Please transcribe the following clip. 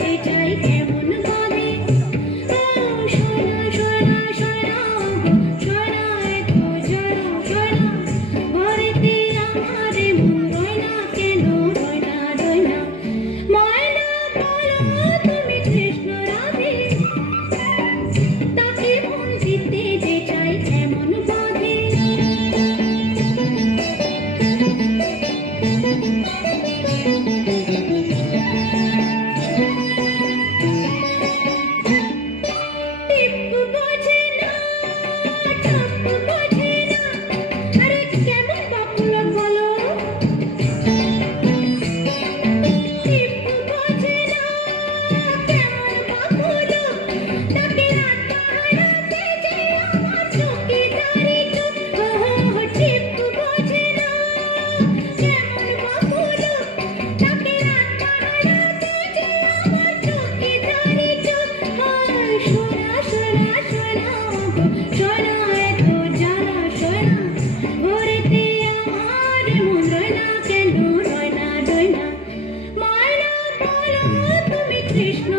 যে চাই কেমন ভাবে ও সোনা সোনা সোনা সোনা এত জানা সোনা ঘরেতে আমারে মন রয় না কেন রয় না রয় না ময়না বলো তুমি কৃষ্ণ রাধে তাকে মন দিতে যে চাই কেমন ভাবে টিপু বোঝে না টাপু বোঝে না আরে কেমন বাপুলা বলো টিপু বোঝে না কেমন বাপুলো তাকে রাত পাহারাতে যে আমার চৌকিদারি চুপ টিপু বোঝে না কেমন বাপুলো তাকে রাত পাহারাতে যে আমার চৌকিদারি চুপ সোনা সোনা সোনা সোনা এত জ্বালা সোনা ঘরেতে আমার মন রয় না কেন রয় না রয় না ময়না বলো তুমি কৃষ্ণ